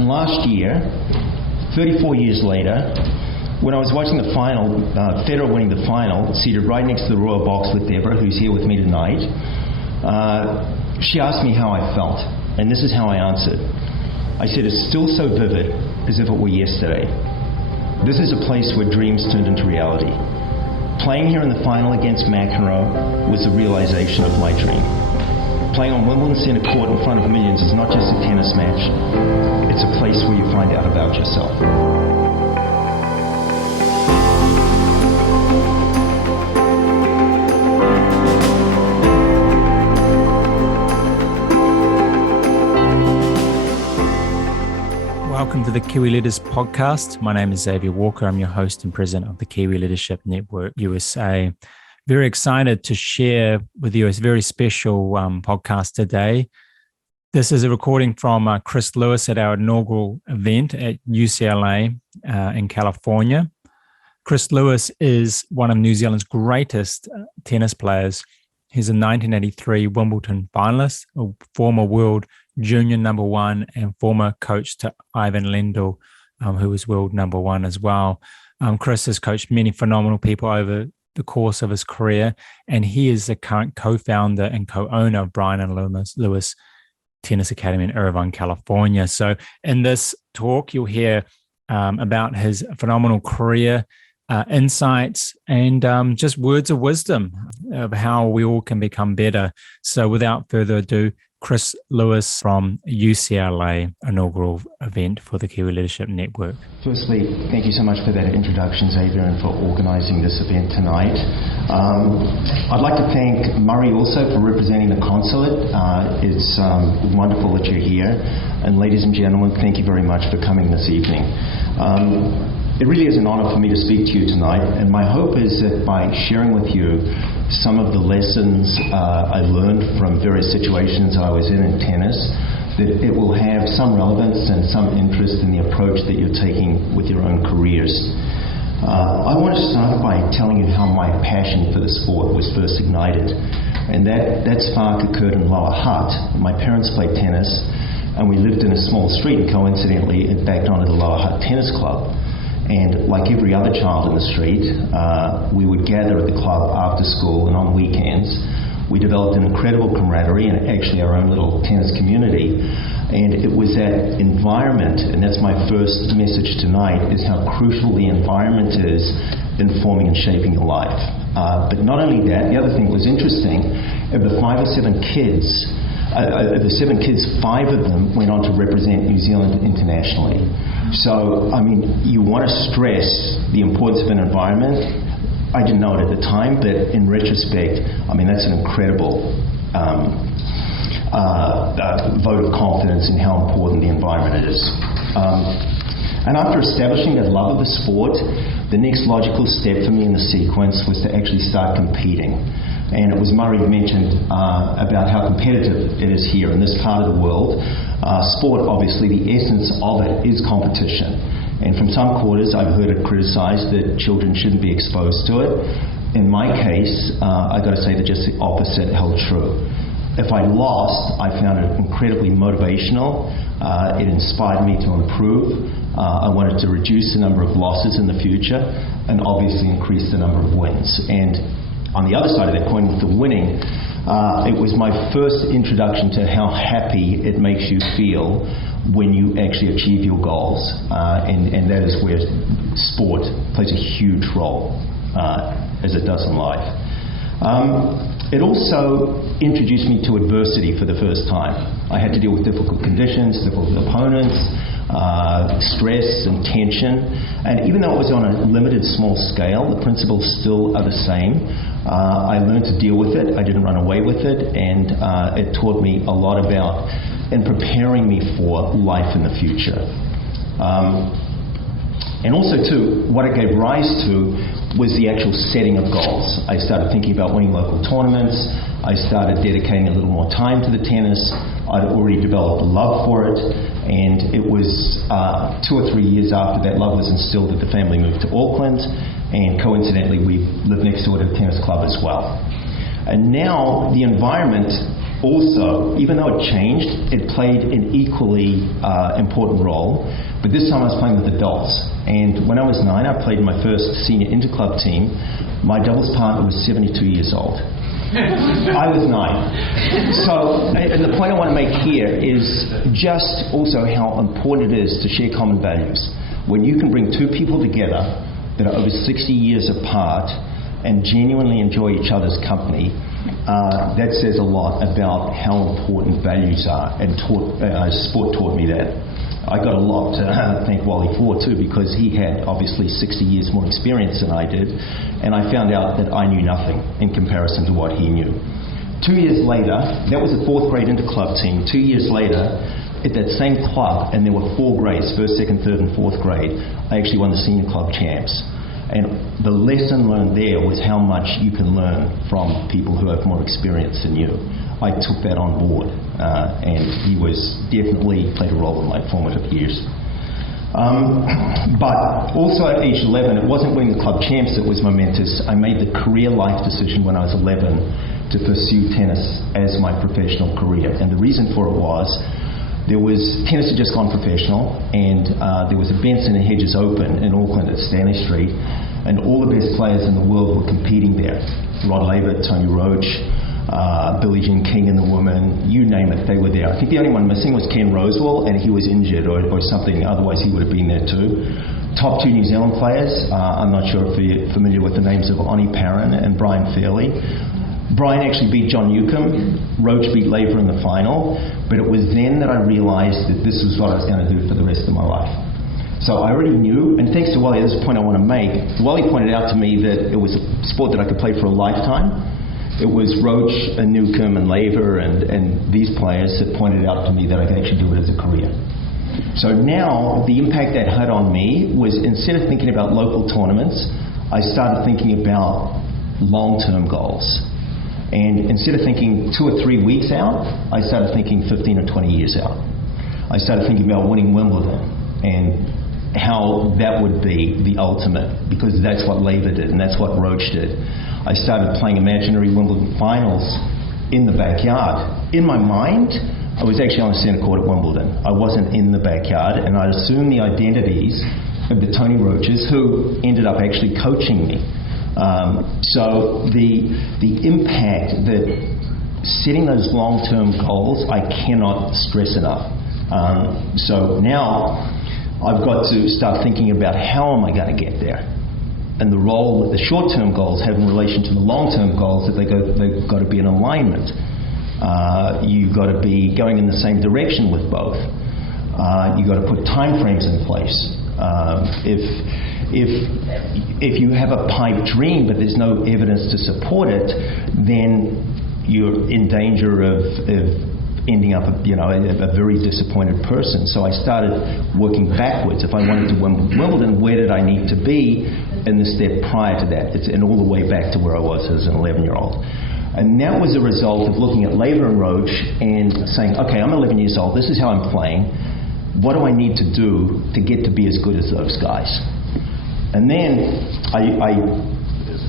And last year, 34 years later, when I was watching the final, Federer winning the final, seated right next to the royal box with Deborah, who's here with me tonight, she asked me how I felt, and this is how I answered. I said, it's still so vivid as if it were yesterday. This is a place where dreams turned into reality. Playing here in the final against McEnroe was the realization of my dream. Playing on Wimbledon Centre Court in front of millions is not just a tennis match, it's a place where you find out about yourself. Welcome to the Kiwi Leaders podcast. My name is Xavier Walker. I'm your host and president of the Kiwi Leadership Network USA. Very excited to share with you a very special podcast today. This is a recording from Chris Lewis at our inaugural event at UCLA in California. Chris Lewis is one of New Zealand's greatest tennis players. He's a 1983 Wimbledon finalist, a former world junior number one, and former coach to Ivan Lendl, who was world number one as well. Chris has coached many phenomenal people over the course of his career, and he is the current co-founder and co-owner of Brymer Lewis Tennis Academy in Irvine, California. So in this talk, you'll hear about his phenomenal career, insights, and just words of wisdom of how we all can become better. So without further ado, Chris Lewis from UCLA inaugural event for the Kiwi Leadership Network. Firstly, thank you so much for that introduction, Xavier, and for organising this event tonight. I'd like to thank Murray also for representing the consulate. It's wonderful that you're here. And ladies and gentlemen, thank you very much for coming this evening. It really is an honor for me to speak to you tonight, and my hope is that by sharing with you some of the lessons I learned from various situations I was in tennis, that it will have some relevance and some interest in the approach that you're taking with your own careers. I want to start by telling you how my passion for the sport was first ignited, and that spark occurred in Lower Hutt. My parents played tennis, and we lived in a small street, and coincidentally it backed onto the Lower Hutt Tennis Club. And like every other child in the street, we would gather at the club after school and on weekends. We developed an incredible camaraderie and actually our own little tennis community. And it was that environment, and that's my first message tonight, is how crucial the environment is in forming and shaping your life. But not only that, the other thing that was interesting, of the 5 or 7 kids, of the 7 kids, 5 of them went on to represent New Zealand internationally. So, I mean, you want to stress the importance of an environment. I didn't know it at the time, but in retrospect, I mean, that's an incredible vote of confidence in how important the environment is. And after establishing that love of the sport, the next logical step for me in the sequence was to actually start competing. And it was Murray mentioned about how competitive it is here in this part of the world. Sport, obviously, the essence of it is competition. And from some quarters, I've heard it criticized that children shouldn't be exposed to it. In my case, I've got to say that just the opposite held true. If I lost, I found it incredibly motivational. It inspired me to improve. I wanted to reduce the number of losses in the future and obviously increase the number of wins. And on the other side of that coin, with the winning, it was my first introduction to how happy it makes you feel when you actually achieve your goals. And that is where sport plays a huge role, as it does in life. It also introduced me to adversity for the first time. I had to deal with difficult conditions, difficult opponents, stress and tension. And even though it was on a limited small scale, the principles still are the same. I learned to deal with it. I didn't run away with it, and it taught me a lot about and preparing me for life in the future. And also, too, what it gave rise to was the actual setting of goals. I started thinking about winning local tournaments. I started dedicating a little more time to the tennis. I'd already developed a love for it, and it was 2 or 3 years after that love was instilled that the family moved to Auckland, and coincidentally we lived next door to the tennis club as well. And now the environment also, even though it changed, it played an equally important role. But this time I was playing with adults. And when I was 9, I played in my first senior interclub team. My doubles partner was 72 years old. I was 9. So, and the point I want to make here is just also how important it is to share common values. When you can bring two people together that are over 60 years apart and genuinely enjoy each other's company, that says a lot about how important values are, and sport taught me that. I got a lot to thank Wally for too, because he had obviously 60 years more experience than I did, and I found out that I knew nothing in comparison to what he knew. 2 years later, that was a 4th grade interclub team. 2 years later, at that same club, and there were 4 grades, 1st, 2nd, 3rd and 4th grade, I actually won the senior club champs. And the lesson learned there was how much you can learn from people who have more experience than you. I took that on board, and he was definitely played a role in my formative years. But also at age 11, it wasn't winning the club champs that was momentous. I made the career life decision when I was 11 to pursue tennis as my professional career. And the reason for it was, tennis had just gone professional, and there was a Benson and Hedges Open in Auckland at Stanley Street, and all the best players in the world were competing there. Rod Laver, Tony Roach, Billie Jean King and the women, you name it, they were there. I think the only one missing was Ken Rosewall, and he was injured or something, otherwise he would have been there too. Top 2 New Zealand players, I'm not sure if you're familiar with the names of Oni Parran and Brian Fairley. Brian actually beat John Newcomb, Roach beat Laver in the final, but it was then that I realized that this was what I was going to do for the rest of my life. So I already knew, and thanks to Wally, this is a point I want to make. Wally pointed out to me that it was a sport that I could play for a lifetime. It was Roach and Newcomb and Laver and these players that pointed out to me that I could actually do it as a career. So now the impact that had on me was, instead of thinking about local tournaments, I started thinking about long-term goals. And instead of thinking 2 or 3 weeks out, I started thinking 15 or 20 years out. I started thinking about winning Wimbledon and how that would be the ultimate, because that's what Laver did and that's what Roach did. I started playing imaginary Wimbledon finals in the backyard. In my mind, I was actually on the centre court at Wimbledon. I wasn't in the backyard, and I assumed the identities of the Tony Roaches, who ended up actually coaching me. So the impact that setting those long-term goals, I cannot stress enough. So now I've got to start thinking about how am I going to get there, and the role that the short-term goals have in relation to the long-term goals, that they've got to be in alignment. You've got to be going in the same direction with both. You've got to put time frames in place. If you have a pipe dream but there's no evidence to support it, then you're in danger of ending up a very disappointed person. So I started working backwards. If I wanted to win Wimbledon, where did I need to be in the step prior to that? And all the way back to where I was as an 11-year-old. And that was a result of looking at Laver and Roach and saying, okay, I'm 11 years old, this is how I'm playing. What do I need to do to get to be as good as those guys? And then I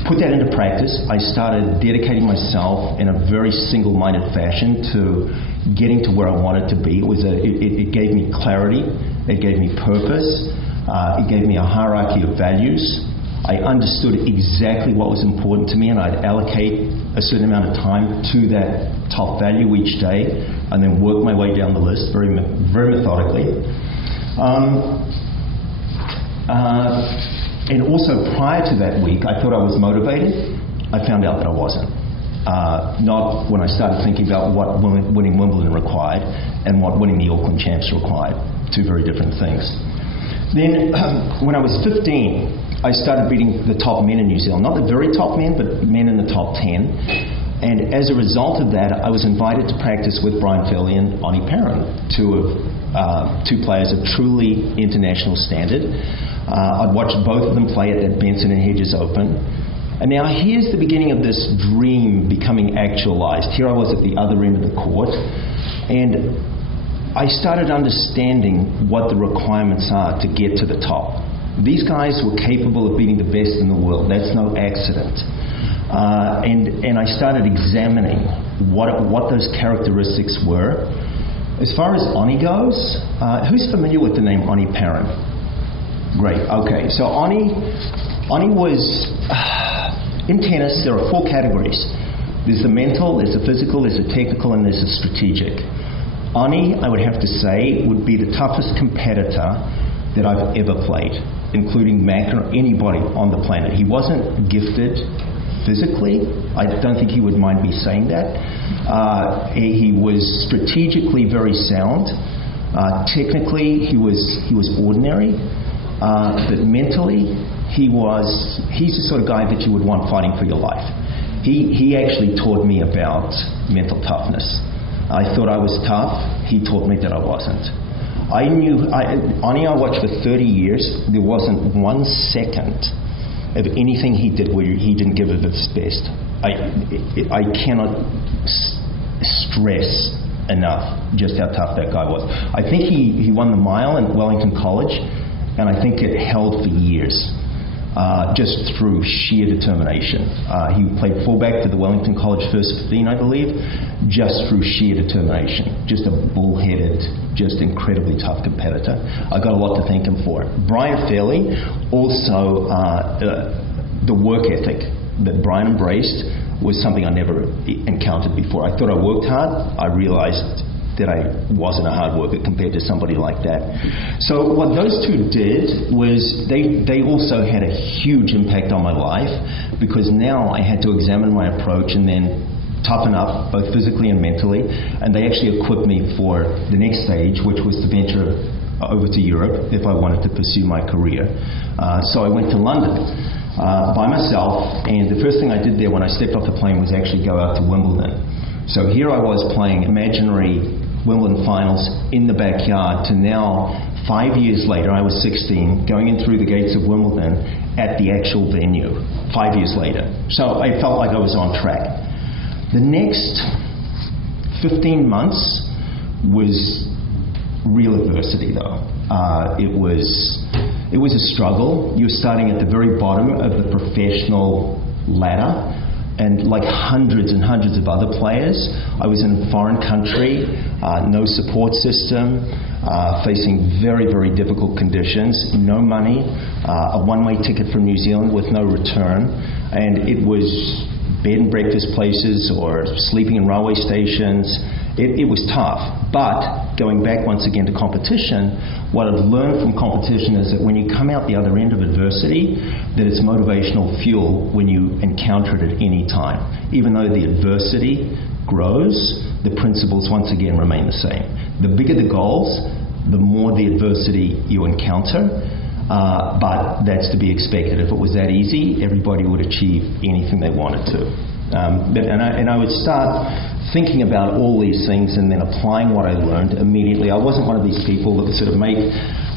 put that into practice. I started dedicating myself in a very single-minded fashion to getting to where I wanted to be. It gave me clarity, it gave me purpose, it gave me a hierarchy of values. I understood exactly what was important to me, and I'd allocate a certain amount of time to that top value each day, and then work my way down the list very methodically. And also prior to that week, I thought I was motivated. I found out that I wasn't. Not when I started thinking about what winning Wimbledon required and what winning the Auckland Champs required. 2 very different things. Then when I was 15, I started beating the top men in New Zealand. Not the very top men, but men in the top 10. And as a result of that, I was invited to practice with Brian Fairley and Oni Parran, 2 players of truly international standard. I'd watched both of them play at that Benson and Hedges Open. And now here's the beginning of this dream becoming actualized. Here I was at the other end of the court, and I started understanding what the requirements are to get to the top. These guys were capable of beating the best in the world. That's no accident. And I started examining what those characteristics were. As far as Oni goes, who's familiar with the name Oni Parent? Great. Okay. So Oni was in tennis. There are 4 categories. There's the mental, there's the physical, there's the technical, and there's the strategic. Oni, I would have to say, would be the toughest competitor that I've ever played, including Mac or anybody on the planet. He wasn't gifted physically. I don't think he would mind me saying that. He was strategically very sound. Technically, he was ordinary. But mentally, he's the sort of guy that you would want fighting for your life. He actually taught me about mental toughness. I thought I was tough. He taught me that I wasn't. Ani I watched for 30 years. There wasn't 1 second of anything he did where he didn't give it his best. I cannot stress enough just how tough that guy was. I think he won the mile in Wellington College, and I think it held for years. Just through sheer determination. He played fullback for the Wellington College First 15, I believe, just through sheer determination. Just a bullheaded, just incredibly tough competitor. I got a lot to thank him for. Brian Fairley, also the work ethic that Brian embraced was something I never encountered before. I thought I worked hard. I realized that I wasn't a hard worker compared to somebody like that. So what those 2 did was they also had a huge impact on my life, because now I had to examine my approach and then toughen up both physically and mentally, and they actually equipped me for the next stage, which was to venture over to Europe if I wanted to pursue my career. So I went to London by myself, and the first thing I did there when I stepped off the plane was actually go out to Wimbledon. So here I was playing imaginary Wimbledon finals in the backyard, to now 5 years later, I was 16, going in through the gates of Wimbledon at the actual venue 5 years later. So I felt like I was on track. The next 15 months was real adversity, though. It was a struggle. You're starting at the very bottom of the professional ladder, and like hundreds and hundreds of other players, I was in a foreign country, no support system, facing very, very difficult conditions, no money, a one-way ticket from New Zealand with no return, and it was bed and breakfast places or sleeping in railway stations. It was tough. But going back once again to competition, what I've learned from competition is that when you come out the other end of adversity, that it's motivational fuel when you encounter it at any time. Even though the adversity grows, the principles once again remain the same. The bigger the goals, the more the adversity you encounter, but that's to be expected. If it was that easy, everybody would achieve anything they wanted to. And I would start thinking about all these things and then applying what I learned immediately. I wasn't one of these people that would sort of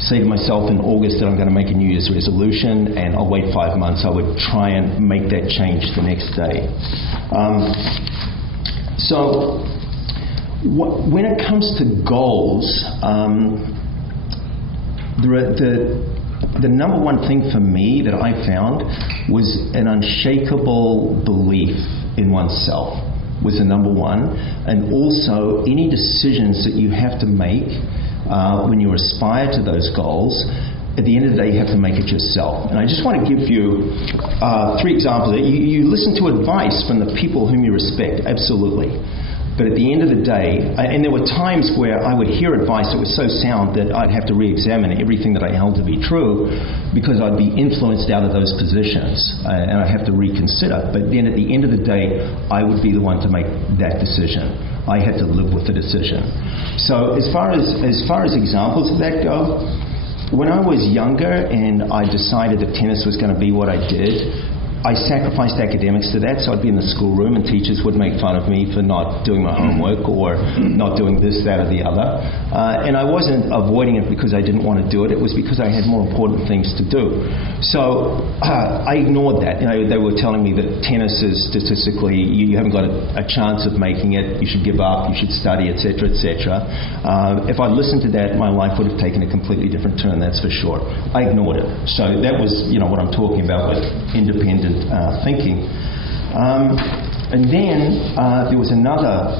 say to myself in August that I'm going to make a New Year's resolution and I'll wait 5 months. I would try and make that change the next day. So when it comes to goals, the number one thing for me that I found was an unshakable belief in oneself was the number one, and also any decisions that you have to make when you aspire to those goals, at the end of the day you have to make it yourself. And I just want to give you 3 examples. You listen to advice from the people whom you respect, absolutely. But at the end of the day, and there were times where I would hear advice that was so sound that I'd have to re-examine everything that I held to be true, because I'd be influenced out of those positions, and I'd have to reconsider. But then at the end of the day, I would be the one to make that decision. I had to live with the decision. So as far as examples of that go, when I was younger and I decided that tennis was going to be what I did, I sacrificed academics to that, so I'd be in the schoolroom and teachers would make fun of me for not doing my homework or not doing this, that, or the other. And I wasn't avoiding it because I didn't want to do it. It was because I had more important things to do. So I ignored that. You know, they were telling me that tennis is statistically, you haven't got a chance of making it, you should give up, you should study, etc., etc. If I'd listened to that, my life would have taken a completely different turn, that's for sure. I ignored it. So that was, what I'm talking about with independent thinking. And then there was another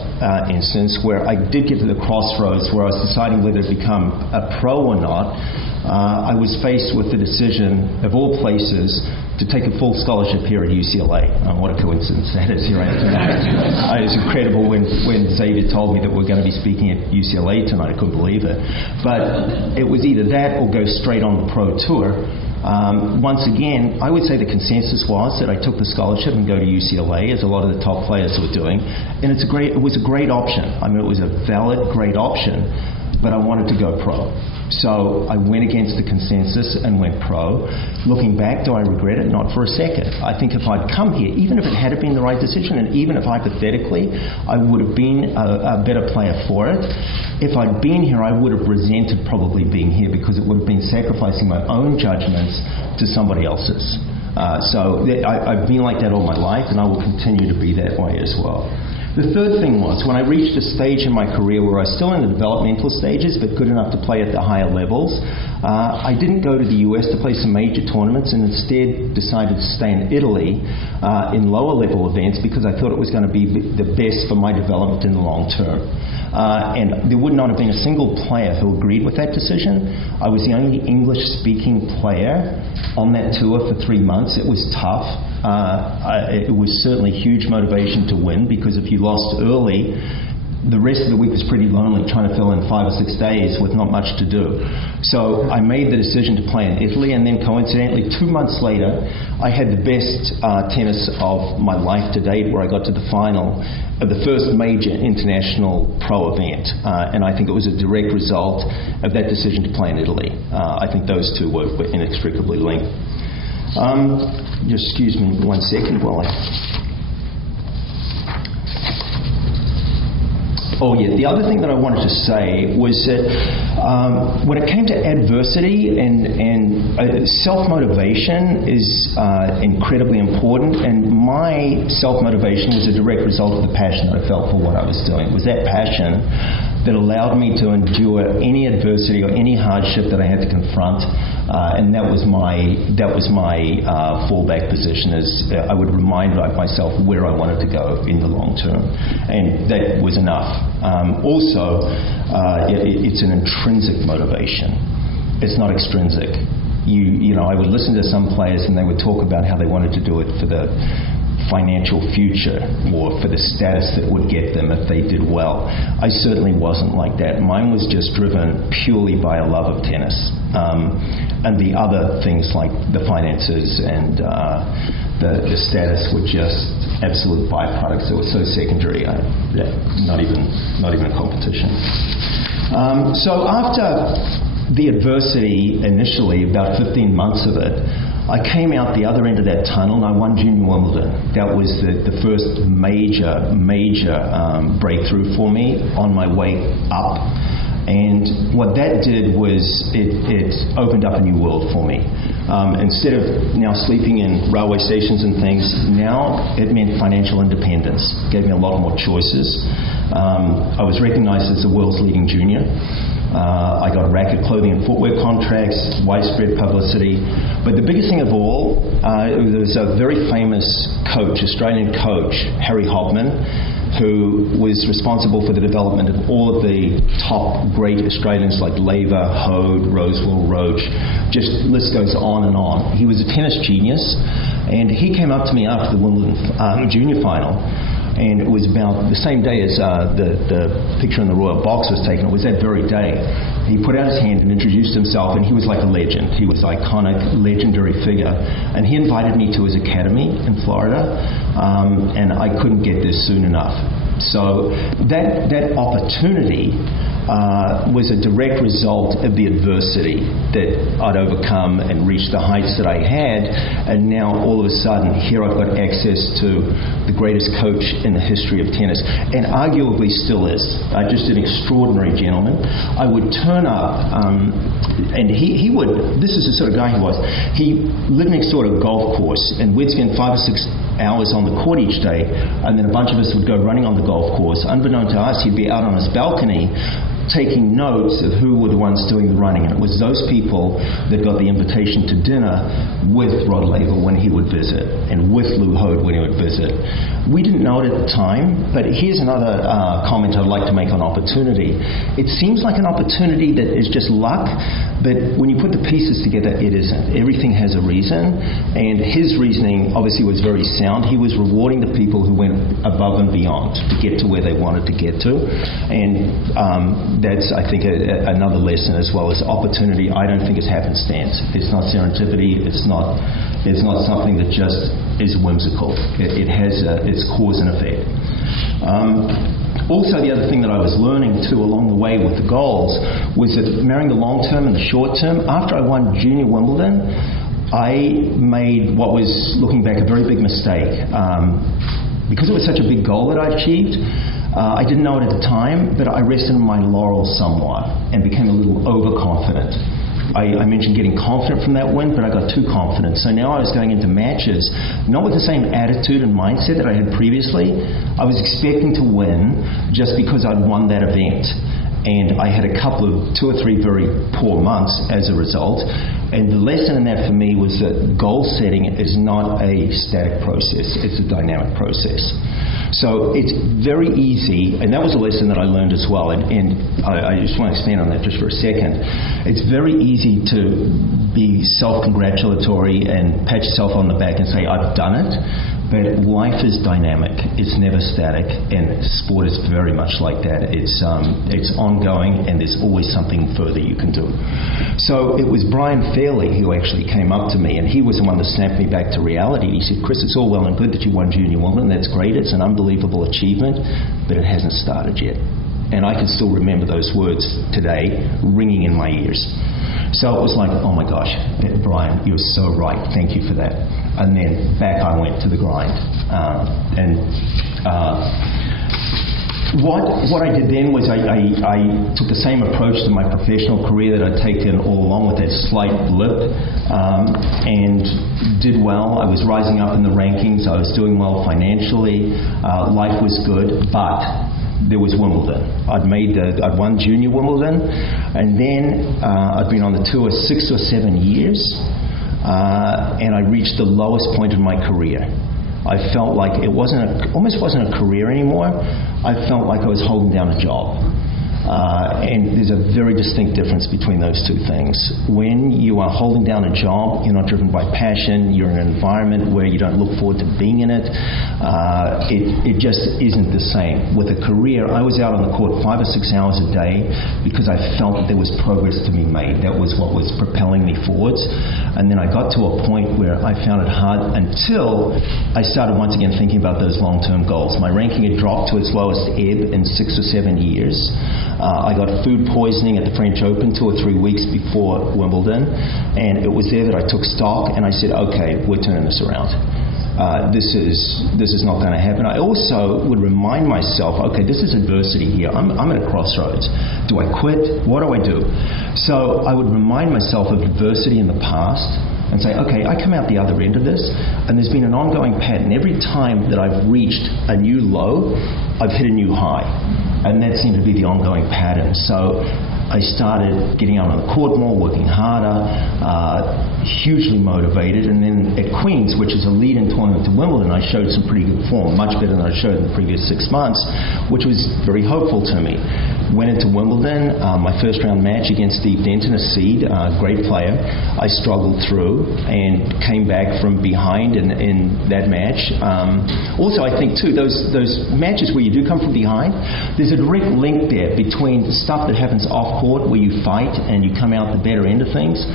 instance where I did get to the crossroads where I was deciding whether to become a pro or not. I was faced with the decision, of all places, to take a full scholarship here at UCLA. What a coincidence that is, here I am tonight. It was incredible when Xavier told me that we're going to be speaking at UCLA tonight. I couldn't believe it. But it was either that or go straight on the pro tour. Once again, I would say the consensus was that I took the scholarship and go to UCLA, as a lot of the top players were doing, and it was a great option. I mean, it was a valid, great option, but I wanted to go pro. So I went against the consensus and went pro. Looking back, do I regret it? Not for a second. I think if I'd come here, even if it had been the right decision, and even if hypothetically I would have been a better player for it, if I'd been here, I would have resented probably being here, because it would have been sacrificing my own judgments to somebody else's. So I've been like that all my life, and I will continue to be that way as well. The third thing was, when I reached a stage in my career where I was still in the developmental stages, but good enough to play at the higher levels, I didn't go to the US to play some major tournaments, and instead decided to stay in Italy in lower level events, because I thought it was going to be the best for my development in the long term. And there would not have been a single player who agreed with that decision. I was the only English-speaking player on that tour for 3 months. It was tough. It was certainly huge motivation to win, because if you lost early, the rest of the week was pretty lonely, trying to fill in 5 or 6 days with not much to do. So I made the decision to play in Italy, and then coincidentally 2 months later I had the best tennis of my life to date, where I got to the final of the first major international pro event, and I think it was a direct result of that decision to play in Italy. I think those two were inextricably linked. Just excuse me 1 second while the other thing that I wanted to say was that when it came to adversity and self-motivation is incredibly important, and my self-motivation was a direct result of the passion that I felt for what I was doing. It was that passion that allowed me to endure any adversity or any hardship that I had to confront, and that was my fallback position. Is I would remind myself where I wanted to go in the long term, and that was enough. It's an intrinsic motivation. It's not extrinsic. You know, I would listen to some players and they would talk about how they wanted to do it for the financial future or for the status that would get them if they did well. I certainly wasn't like that. Mine was just driven purely by a love of tennis, and the other things like the finances and the status were just absolute byproducts that were so secondary. Not even a competition. So after the adversity initially, about 15 months of it, I came out the other end of that tunnel and I won Junior Wimbledon. That was the first major breakthrough for me on my way up. And what that did was it opened up a new world for me. Instead of now sleeping in railway stations and things, now it meant financial independence. It gave me a lot more choices. I was recognized as the world's leading junior. I got racket, clothing and footwear contracts, widespread publicity. But the biggest thing of all, there was a very famous coach, Australian coach, Harry Hopman, who was responsible for the development of all of the top great Australians like Laver, Hode, Rosewell, Roach, just list goes on and on. He was a tennis genius, and he came up to me after the Wimbledon junior final, and it was about the same day as the picture in the Royal Box was taken. It was that very day. He put out his hand and introduced himself, and he was like a legend. He was an iconic, legendary figure. And he invited me to his academy in Florida, and I couldn't get there soon enough. So that opportunity was a direct result of the adversity that I'd overcome and reached the heights that I had, and now all of a sudden here I've got access to the greatest coach in the history of tennis, and arguably still is. Just an extraordinary gentleman. I would turn up, and he would, this is the sort of guy he was, he lived next door to a golf course, and we'd spend 5 or 6 hours on the court each day, and then a bunch of us would go running on the golf course. Unbeknown to us, he'd be out on his balcony taking notes of who were the ones doing the running. And it was those people that got the invitation to dinner with Rod Laver when he would visit, and with Lou Hode when he would visit. We didn't know it at the time, but here's another comment I'd like to make on opportunity. It seems like an opportunity that is just luck, but when you put the pieces together, it isn't. Everything has a reason, and his reasoning obviously was very sound. He was rewarding the people who went above and beyond to get to where they wanted to get to, and that's, I think, another lesson as well as opportunity. I don't think it's happenstance. It's not serendipity. It's not something that just is whimsical. It has its cause and effect. Also, the other thing that I was learning too along the way with the goals was that marrying the long term and the short term. After I won Junior Wimbledon, I made what was, looking back, a very big mistake. Because it was such a big goal that I achieved, I didn't know it at the time, but I rested on my laurels somewhat and became a little overconfident. I mentioned getting confident from that win, but I got too confident. So now I was going into matches, not with the same attitude and mindset that I had previously. I was expecting to win just because I'd won that event. And I had a couple of 2 or 3 very poor months as a result. And the lesson in that for me was that goal setting is not a static process, it's a dynamic process. So it's very easy, and that was a lesson that I learned as well, and I just want to expand on that just for a second. It's very easy to be self-congratulatory and pat yourself on the back and say, I've done it. But life is dynamic. It's never static, and sport is very much like that. It's ongoing, and there's always something further you can do. So it was Brian Fairley who actually came up to me, and he was the one that snapped me back to reality. He said, Chris, it's all well and good that you won Junior Wimbledon. That's great. It's an unbelievable achievement, but it hasn't started yet. And I can still remember those words today ringing in my ears. So it was like, oh my gosh, Brian, you're so right. Thank you for that. And then back I went to the grind. What I did then was I took the same approach to my professional career that I'd taken all along, with that slight blip, and did well. I was rising up in the rankings. I was doing well financially. Life was good, but there was Wimbledon. I'd won Junior Wimbledon, and then I'd been on the tour 6 or 7 years, and I reached the lowest point in my career. I felt like it almost wasn't a career anymore. I felt like I was holding down a job. And there's a very distinct difference between those two things. When you are holding down a job, you're not driven by passion, you're in an environment where you don't look forward to being in it. It just isn't the same. With a career, I was out on the court 5 or 6 hours a day because I felt that there was progress to be made. That was what was propelling me forwards. And then I got to a point where I found it hard until I started once again thinking about those long-term goals. My ranking had dropped to its lowest ebb in 6 or 7 years. I got food poisoning at the French Open 2 or 3 weeks before Wimbledon, and it was there that I took stock and I said, okay, we're turning this around. This is not going to happen. I also would remind myself, okay, this is adversity here. I'm at a crossroads. Do I quit? What do I do? So I would remind myself of adversity in the past and say, okay, I come out the other end of this, and there's been an ongoing pattern. Every time that I've reached a new low, I've hit a new high. And that seemed to be the ongoing pattern. So I started getting out on the court more, working harder, hugely motivated. And then at Queen's, which is a lead-in tournament to Wimbledon, I showed some pretty good form, much better than I showed in the previous 6 months, which was very hopeful to me. Went into Wimbledon, my first round match against Steve Denton, a seed, great player. I struggled through and came back from behind in that match. Also, I think too, those matches where you do come from behind, there's a direct link there between stuff that happens off court where you fight and you come out the better end of things,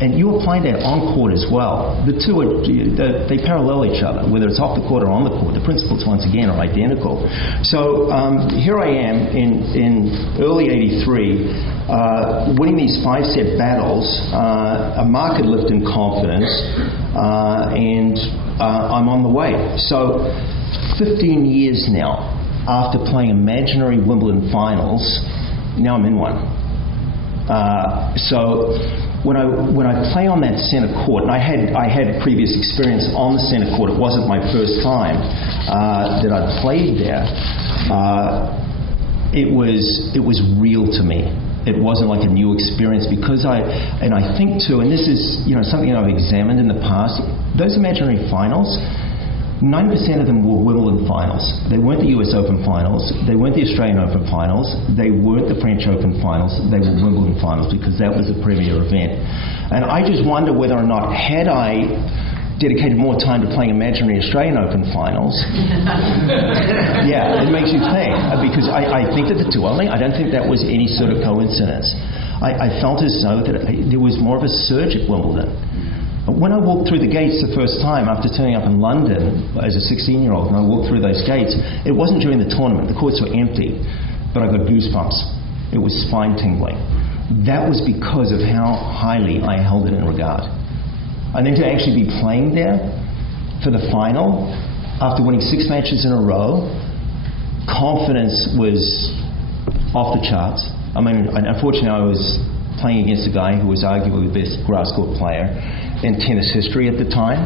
and you apply that on court as well. The two they parallel each other, whether it's off the court or on the court. The principles once again are identical. So here I am in early '83, winning these 5-set battles, a marked lift in confidence, and I'm on the way. So 15 years now after playing imaginary Wimbledon finals, now I'm in one. So when I play on that center court, and I had previous experience on the center court. It wasn't my first time that I'd played there. it was real to me. It wasn't like a new experience because I think too, and this is something I've examined in the past, those imaginary finals, 90% of them were Wimbledon finals. They weren't the US Open finals, they weren't the Australian Open finals, they weren't the French Open finals, they were Wimbledon finals because that was the premier event. And I just wonder whether or not, had I dedicated more time to playing imaginary Australian Open finals, yeah, it makes you think, because I think that the two only, I don't think that was any sort of coincidence. I felt as though that there was more of a surge at Wimbledon. When I walked through the gates the first time after turning up in London as a 16-year-old, and I walked through those gates, it wasn't during the tournament. The courts were empty, but I got goosebumps. It was spine-tingling. That was because of how highly I held it in regard. And then to actually be playing there for the final, after winning 6 matches in a row, confidence was off the charts. I mean, unfortunately, I was playing against a guy who was arguably the best grass court player in tennis history at the time.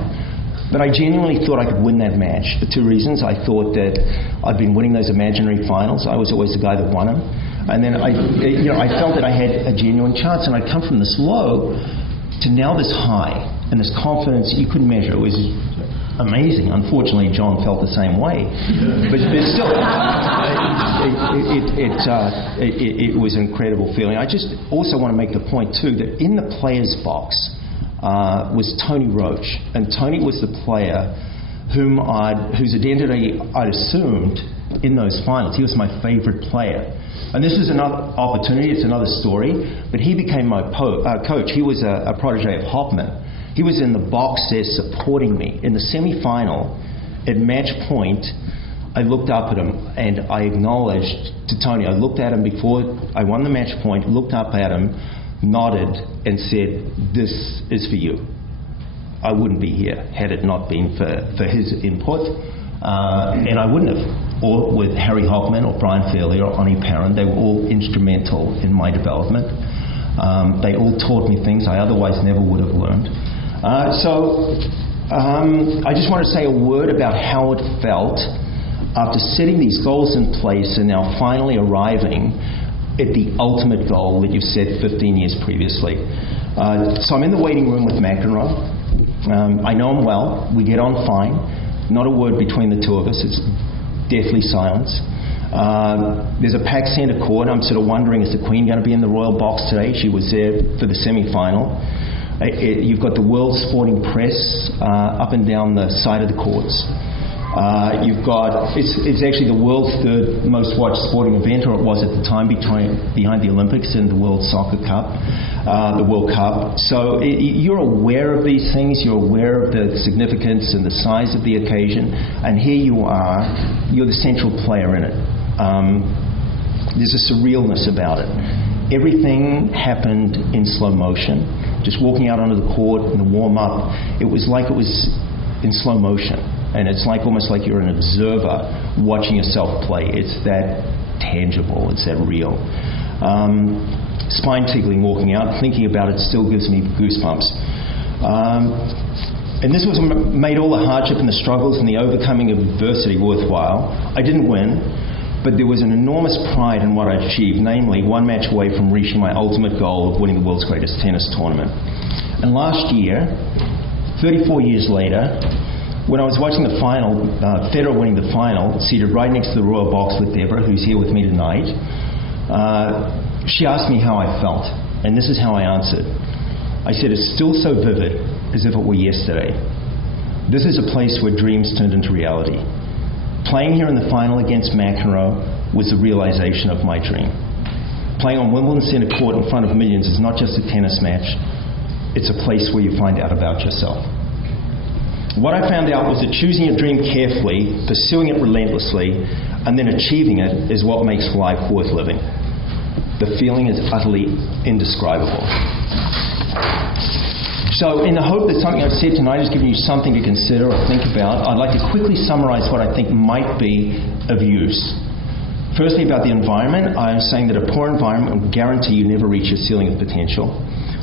But I genuinely thought I could win that match for 2 reasons. I thought that I'd been winning those imaginary finals. I was always the guy that won them. And then I felt that I had a genuine chance, and I'd come from this low to now this high, and this confidence you couldn't measure. It was amazing. Unfortunately, John felt the same way. But still, it was an incredible feeling. I just also want to make the point, too, that in the players' box was Tony Roach. And Tony was the player whose identity I'd assumed in those finals. He was my favorite player. And this is another opportunity, it's another story, but he became my coach. He was a protege of Hopman. He was in the box there supporting me. In the semi-final, at match point, I looked up at him and I acknowledged to Tony, I looked at him before I won the match point, looked up at him, nodded and said, "This is for you." I wouldn't be here had it not been for his input, and I wouldn't have. Or with Harry Hoffman or Brian Fairley or Ani Parent, they were all instrumental in my development. They all taught me things I otherwise never would have learned. I just want to say a word about how it felt after setting these goals in place and now finally arriving at the ultimate goal that you've set 15 years previously. So I'm in the waiting room with McEnroe. I know him well. We get on fine. Not a word between the two of us. It's deathly silence. There's a packed centre court. I'm sort of wondering, is the Queen going to be in the royal box today? She was there for the semi-final. You've got the world sporting press up and down the side of the courts. You've got, it's actually the world's 3rd most watched sporting event, or it was at the time, behind the Olympics and the World Soccer Cup, the World Cup. So you're aware of these things, you're aware of the significance and the size of the occasion, and here you are, you're the central player in it. There's a surrealness about it. Everything happened in slow motion. Just walking out onto the court in the warm-up, it was like it was in slow motion. And it's like almost like you're an observer watching yourself play. It's that tangible, it's that real. Spine-tingling walking out, thinking about it still gives me goosebumps. And this was made all the hardship and the struggles and the overcoming of adversity worthwhile. I didn't win, but there was an enormous pride in what I achieved, namely 1 match away from reaching my ultimate goal of winning the world's greatest tennis tournament. And last year, 34 years later, when I was watching the final, Federer winning the final, seated right next to the royal box with Deborah, who's here with me tonight, she asked me how I felt, and this is how I answered. I said, "It's still so vivid as if it were yesterday. This is a place where dreams turned into reality. Playing here in the final against McEnroe was the realization of my dream. Playing on Wimbledon Centre Court in front of millions is not just a tennis match, it's a place where you find out about yourself." What I found out was that choosing your dream carefully, pursuing it relentlessly, and then achieving it is what makes life worth living. The feeling is utterly indescribable. So in the hope that something I've said tonight has given you something to consider or think about, I'd like to quickly summarize what I think might be of use. Firstly, about the environment, I'm saying that a poor environment will guarantee you never reach your ceiling of potential.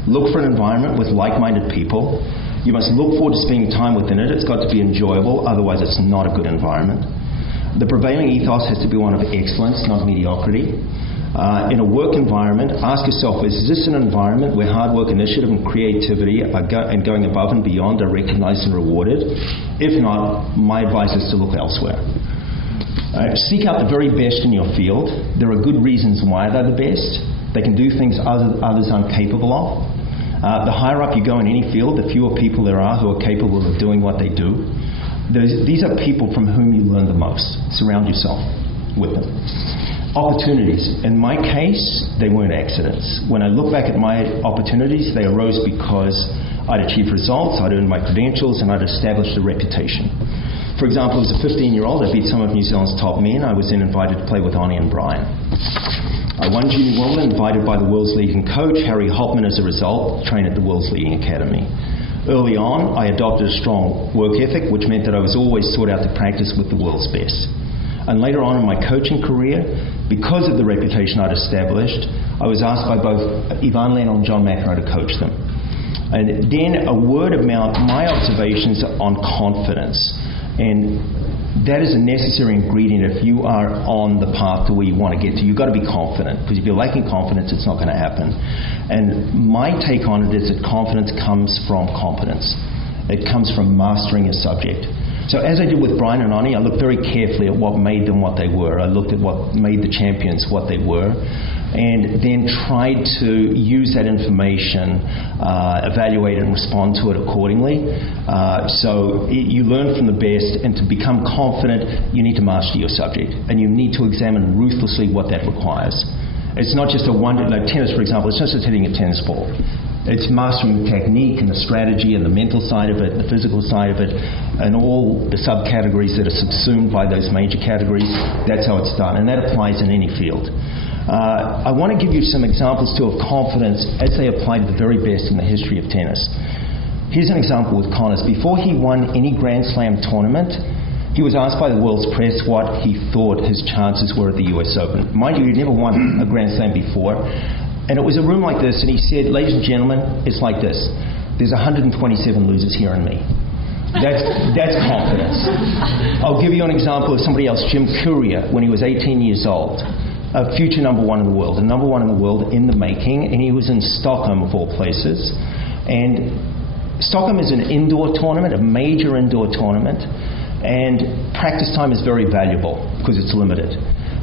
Look for an environment with like-minded people. You must look forward to spending time within it. It's got to be enjoyable, otherwise it's not a good environment. The prevailing ethos has to be one of excellence, not mediocrity. In a work environment, ask yourself, is this an environment where hard work, initiative, and creativity and going above and beyond are recognized and rewarded? If not, my advice is to look elsewhere. Seek out the very best in your field. There are good reasons why they're the best. They can do things others aren't capable of. The higher up you go in any field, the fewer people there are who are capable of doing what they do. These are people from whom you learn the most. Surround yourself with them. Opportunities. In my case, they weren't accidents. When I look back at my opportunities, they arose because I'd achieved results, I'd earned my credentials, and I'd established a reputation. For example, as a 15-year-old, I beat some of New Zealand's top men. I was then invited to play with Oni and Brian. I won Junior Wimbledon, invited by the world's leading coach, Harry Hopman, as a result, trained at the world's leading academy. Early on, I adopted a strong work ethic, which meant that I was always sought out to practice with the world's best. And later on in my coaching career, because of the reputation I'd established, I was asked by both Ivan Lendl and John McEnroe to coach them. And then a word about my observations on confidence. And that is a necessary ingredient if you are on the path to where you want to get to. You've got to be confident, because if you're lacking confidence, it's not going to happen. And my take on it is that confidence comes from competence. It comes from mastering a subject. So as I did with Brian and Oni, I looked very carefully at what made them what they were. I looked at what made the champions what they were, and then tried to use that information, evaluate and respond to it accordingly. You learn from the best, and to become confident, you need to master your subject, and you need to examine ruthlessly what that requires. It's not just like tennis, for example, it's not just hitting a tennis ball. It's mastering the technique and the strategy and the mental side of it, the physical side of it, and all the subcategories that are subsumed by those major categories. That's how it's done, and that applies in any field. I want to give you some examples, too, of confidence as they apply to the very best in the history of tennis. Here's an example with Connors. Before he won any Grand Slam tournament, he was asked by the world's press what he thought his chances were at the US Open. Mind you, he'd never won a Grand Slam before. And it was a room like this, and he said, ladies and gentlemen, it's like this. There's 127 losers here in me. That's confidence. I'll give you an example of somebody else, Jim Courier, when he was 18 years old, a future number one in the world, a number one in the world in the making, and he was in Stockholm, of all places. And Stockholm is an indoor tournament, a major indoor tournament, and practice time is very valuable because it's limited.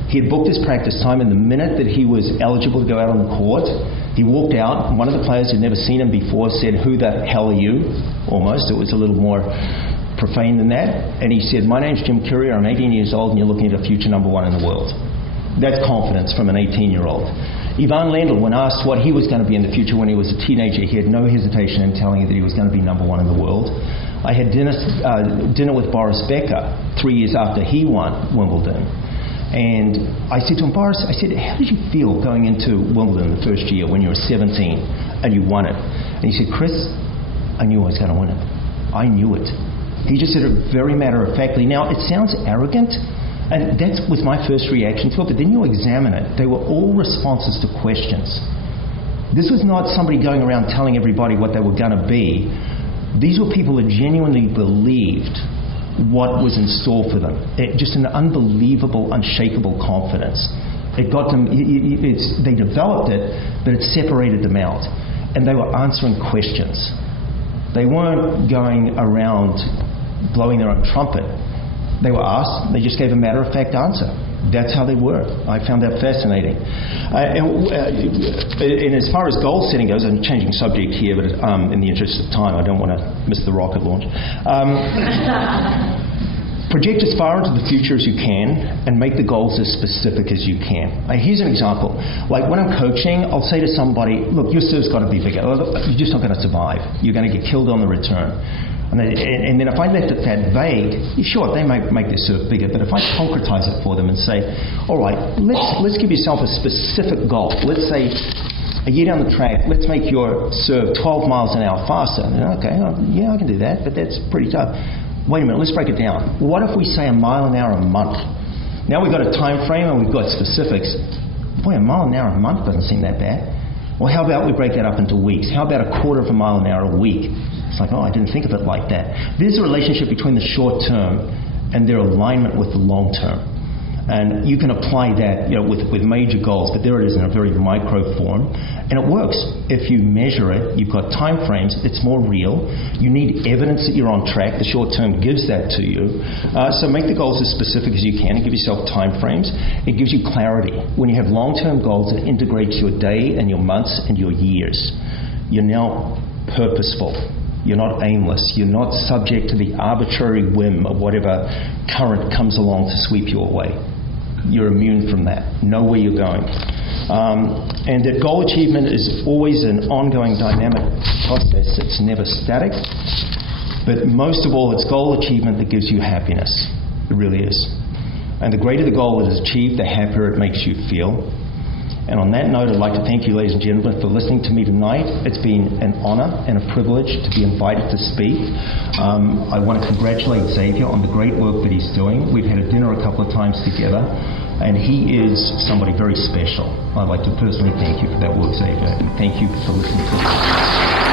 He had booked his practice time, and the minute that he was eligible to go out on the court, he walked out. One of the players who'd never seen him before said, "Who the hell are you?" Almost. It was a little more profane than that. And he said, "My name's Jim Courier, I'm 18 years old, and you're looking at a future number one in the world." That's confidence from an 18-year-old. Ivan Lendl, when asked what he was going to be in the future when he was a teenager, he had no hesitation in telling you that he was going to be number one in the world. I had dinner with Boris Becker 3 years after he won Wimbledon. And I said to him, Boris, I said, how did you feel going into Wimbledon the first year when you were 17 and you won it? And he said, Chris, I knew I was going to win it. I knew it. He just said it very matter-of-factly. Now, it sounds arrogant, and that was my first reaction to it, but then you examine it. They were all responses to questions. This was not somebody going around telling everybody what they were going to be. These were people that genuinely believed what was in store for them. Just an unbelievable, unshakable confidence. It got them, they developed it, but it separated them out. And they were answering questions. They weren't going around blowing their own trumpet. They were asked, they just gave a matter-of-fact answer. That's how they were. I found that fascinating. And as far as goal setting goes, I'm changing subject here, but in the interest of time, I don't want to miss the rocket launch. Project as far into the future as you can and make the goals as specific as you can. Here's an example. Like when I'm coaching, I'll say to somebody, look, your serve's got to be bigger. You're just not going to survive. You're going to get killed on the return. And then if I left it that vague, sure, they might make their serve bigger, but if I concretize it for them and say, all right, let's give yourself a specific goal. Let's say a year down the track, let's make your serve 12 miles an hour faster. And okay, yeah, I can do that, but that's pretty tough. Wait a minute, let's break it down. What if we say a mile an hour a month? Now we've got a time frame and we've got specifics. Boy, a mile an hour a month doesn't seem that bad. Well, how about we break that up into weeks? How about a quarter of a mile an hour a week? It's like, oh, I didn't think of it like that. There's a relationship between the short term and their alignment with the long term. And you can apply that, with major goals, but there it is in a very micro form, and it works. If you measure it, you've got time frames, it's more real. You need evidence that you're on track. The short term gives that to you. So make the goals as specific as you can and give yourself time frames. It gives you clarity. When you have long-term goals, it integrates your day and your months and your years. You're now purposeful. You're not aimless. You're not subject to the arbitrary whim of whatever current comes along to sweep you away. You're immune from that. Know where you're going. And that goal achievement is always an ongoing dynamic process. It's never static. But most of all, it's goal achievement that gives you happiness. It really is. And the greater the goal that is achieved, the happier it makes you feel. And on that note, I'd like to thank you, ladies and gentlemen, for listening to me tonight. It's been an honor and a privilege to be invited to speak. I want to congratulate Xavier on the great work that he's doing. We've had a dinner a couple of times together, and he is somebody very special. I'd like to personally thank you for that work, Xavier, and thank you for listening to me.